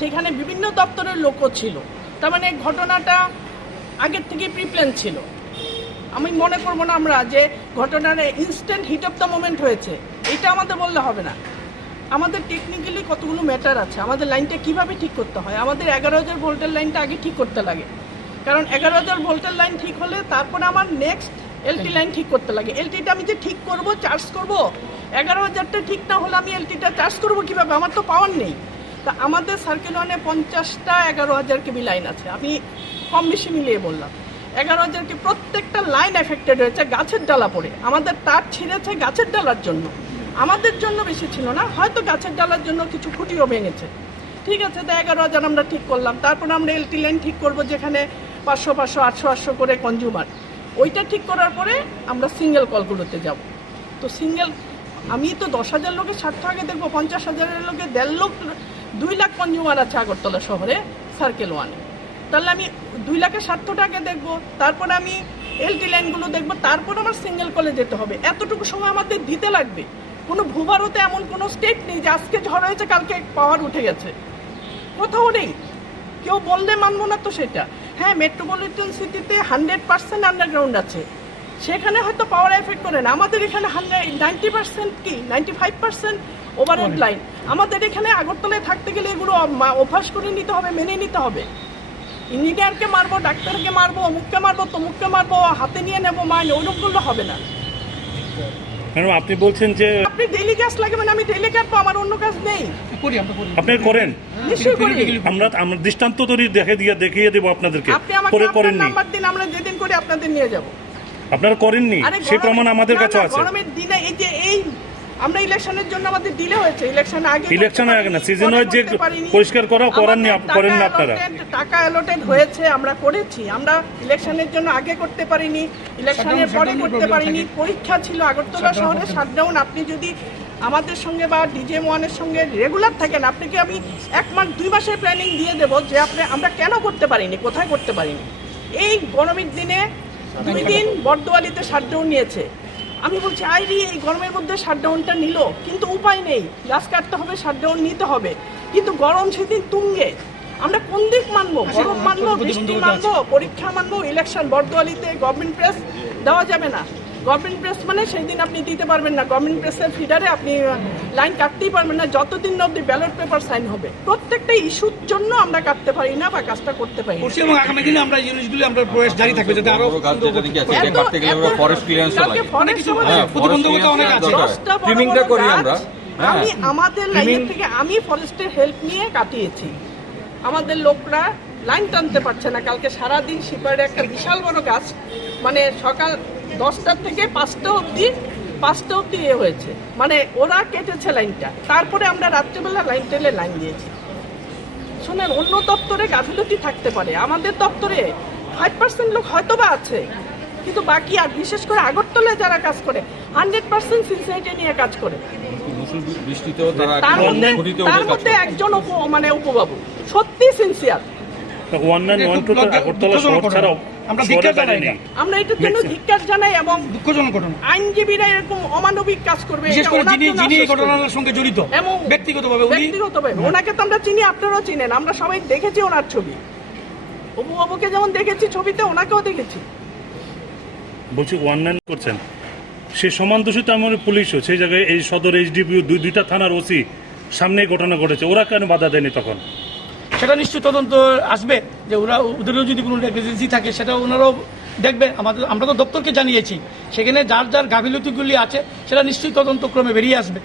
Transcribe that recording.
সেখানে বিভিন্ন দপ্তরের লোকও ছিল। তার মানে ঘটনাটা আগের থেকে প্রিপ্ল্যান ছিল। আমি মনে করব না আমরা যে ঘটনার instant hit of the moment হয়েছে, এটা আমাদের বললে হবে না। আমাদের টেকনিক্যালি কতগুলো ম্যাটার আছে, আমাদের লাইনটা কীভাবে ঠিক করতে হয়, আমাদের এগারো হাজার ভোল্টের লাইনটা আগে ঠিক করতে লাগে। কারণ এগারো হাজার ভোল্টের লাইন ঠিক হলে তারপরে আমার নেক্সট এলটি লাইন ঠিক করতে লাগে। এলটিটা আমি যে ঠিক করব চার্জ করব, এগারো হাজারটা ঠিক না হলে আমি এলটিটা চার্জ করব কীভাবে? আমার তো পাওয়ার নেই। তা আমাদের সার্কেল ওয়ানে পঞ্চাশটা এগারো হাজার কেবি লাইন আছে। আমি কম বেশি মিলিয়ে বললাম। এগারো হাজার কি প্রত্যেকটা লাইন এফেক্টেড হয়েছে গাছের ডালা পড়ে। আমাদের তার ছিঁড়েছে গাছের ডালার জন্য। আমাদের জন্য বেশি ছিল না, হয়তো গাছের ডালার জন্য কিছু খুঁটিও ভেঙেছে। ঠিক আছে, তো এগারো হাজার আমরা ঠিক করলাম। তারপরে আমরা এলটি লাইন ঠিক করব যেখানে পাঁচশো পাঁচশো, আটশো আটশো করে কনজিউমার ওইটা ঠিক করার পরে আমরা সিঙ্গেল কলগুলোতে যাব। তো সিঙ্গেল আমি তো দশ হাজার লোকের স্বার্থ আগে দেখব, পঞ্চাশ হাজারের লোকে দেড় লোক দুই লাখ কনজিউমার আছে আগরতলা শহরে সার্কেল ওয়ানে তাহলে আমি দুই লাখের স্বার্থটা আগে দেখব, তারপরে আমি এলটি লাইনগুলো দেখব, তারপর আমার সিঙ্গেল কলে যেতে হবে। এতটুকু সময় আমাদের দিতে লাগবে। কোনো ভূভারতে এমন কোনো স্টেট নেই যে আজকে ঝড় হয়েছে, কালকে পাওয়ার উঠে গেছে। কোথাও নেই। কেউ বললে মানবো না তো সেটা। হ্যাঁ মেট্রোপলিটন সিটিতে হান্ড্রেড পার্সেন্ট আন্ডারগ্রাউন্ড আছে। সেখানে হয়তো পাওয়ার এফেক্ট করে না। আমাদের এখানে হান্ড্রেড নাইনটি পার্সেন্ট কি? Ninety five percent overhead line আমাদের এখানে আগরতলায় থাকতে গেলে এগুলো অভ্যাস করে নিতে হবে মেনে নিতে হবে। ইঞ্জিনিয়ারকে মারবো ডাক্তারকে মারবো অমুককে মারবো তমুককে মারবো হাতে নিয়ে নেব মাইন ওরকম করলে হবে না। ম্যাডাম আপনি বলছেন যে আপনি ডেলি কাজ লাগে মানে আমি ডেলি কাটবো আমার অন্য কাজ নেই। করি আপনি করেন। নিশ্চয়ই করি। আমরা আমরা দৃষ্টান্ত তৈরি দেখে দিয়ে দেখিয়ে দেবো আপনাদেরকে। আপনি আমাকে করে আপনার করেননি। নাম্বার দিন আমরা যেদিন করে আপনাদের নিয়ে যাব। আপনারা করেননি? আরে সেই প্রমাণ আমাদের কাছে আছে। গরমের দিনে এই যে এই আমরা ইলেকশনের জন্য আমাদের দিলে হয়েছে। ইলেকশন আগে করতে ইলেকশনের আগে না, পরে wise যে পরিষ্কার করা করাননি করেন না টাকা আপনারা। টাকা অ্যালোটেড হয়েছে আমরা করেছি। আমরা ইলেকশনের জন্য আগে করতে পারিনি ইলেকশনের পরে করতে পারিনি। পরীক্ষা ছিল আগরতলা শহরে শাটডাউন আপনি যদি আমাদের সঙ্গে বা ডিজে ওয়ানের সঙ্গে রেগুলার থাকেন আপনাকে আমি এক মাস দুই মাসের প্ল্যানিং দিয়ে দেবো যে আপনি আমরা কেন করতে পারিনি কোথায় করতে পারিনি? এই গরমের দিনে দুই দিন বর্দোয়ালিতে শাটডাউন নিয়েছে। আমি বলছি আইরি এই গরমের মধ্যে শাটডাউনটা নিল। কিন্তু উপায় নেই। গাছ কাটতে হবে শাটডাউন নিতে হবে। কিন্তু গরম সেদিন তুঙ্গে। আমরা কোন দিক মানবো? গরম মানবো বৃষ্টি মানবো পরীক্ষা মানবো ইলেকশন বর্দোয়ালিতে গভর্নমেন্ট প্রেস দেওয়া যাবে না। গভর্নমেন্ট প্রেস মানে সেই দিন আপনি দিতে পারবেন না। গভর্নমেন্ট প্রেসের ফিডারে আপনি লাইন কাটতেই পারবেন না। যতদিন না অব্দি ব্যালট পেপার সাইন হবে প্রত্যেকটা ইস্যুর জন্য আমরা কাটতে পারি না বা কাজটা করতে পারি এবং আগামী দিনে আমরা জিনিসগুলি আমরা প্রয়াস জারি থাকবে যাতে আরও বড় কাজ যেটা নাকি আছে? এটা এত- কাটতে গেলে আমরা ফরেস্ট ক্লিয়ারেন্স লাগে। forest কিছু আমাদের হ্যাঁ প্রতিবন্ধকতা অনেক আছে। ট্রিমিংটা করি আমরা। হ্যাঁ। আমি আমাদের লাইনের থেকে আমি ফরেস্টের হেল্প নিয়ে কাটিয়েছি। আমাদের লোকরা লাইন টানতে পারছে না। কালকে সারা দিন সিপারে একটা বিশাল বড় গাছ মানে সকাল দশটার থেকে পাঁচটা অবধি পাঁচটা অবধি এ হয়েছে। মানে ওরা কেটেছে লাইনটা। তারপরে আমরা রাত্রেবেলা লাইন টেলে লাইন দিয়েছি। শোনেন অন্য দপ্তরে গাফিলতি থাকতে পারে। আমাদের দপ্তরে ফাইভ পার্সেন্ট লোক হয়তো বা আছে। কিন্তু বাকি আর বিশেষ করে আগরতলায় যারা কাজ করে হান্ড্রেড পার্সেন্ট সিনসিয়ারিটি নিয়ে কাজ করে। তারা মধ্যে। একজন মানে উপবাবু। সত্যি sincere one nine one two Agartala শহর ছাড়াও আমরা ধিক্কার জানাই আমরা এটার জন্য ধিক্কার জানাই এবং দুঃখজনক ঘটনা। আইনজীবীরা এরকম অমানবিক কাজ করবে বিশেষ করে ওনার যিনি যিনি এই ঘটনার সঙ্গে জড়িত এবং ব্যক্তিগতভাবে ব্যক্তিগতভাবে। ওনাকে তো আমরা চিনি আপনারাও চিনেন। আমরা সবাই দেখেছি ওনার ছবি। অপু বাবুকে যেমন দেখেছি ছবিতে ওনাকেও দেখেছি। বলছি ওয়ান নাইন করছেন। সে সমান দোষিত আমার পুলিশও। সেই জায়গায় এই সদর এইচডিপিও দুই দুইটা থানার ওসি সামনে ঘটনা ঘটেছে। ওরা কেন বাধা দেয়নি তখন? সেটা নিশ্চয়ই তদন্ত আসবে যে ওরা, ওদেরও যদি কোনো নেগলিজেন্সি থাকে সেটা ওনারাও দেখবে। আমাদের, আমরা তো দপ্তরকে জানিয়েছি। সেখানে যার যার গাফিলতিগুলি আছে, সেটা নিশ্চয়ই তদন্ত ক্রমে বেরিয়ে আসবে।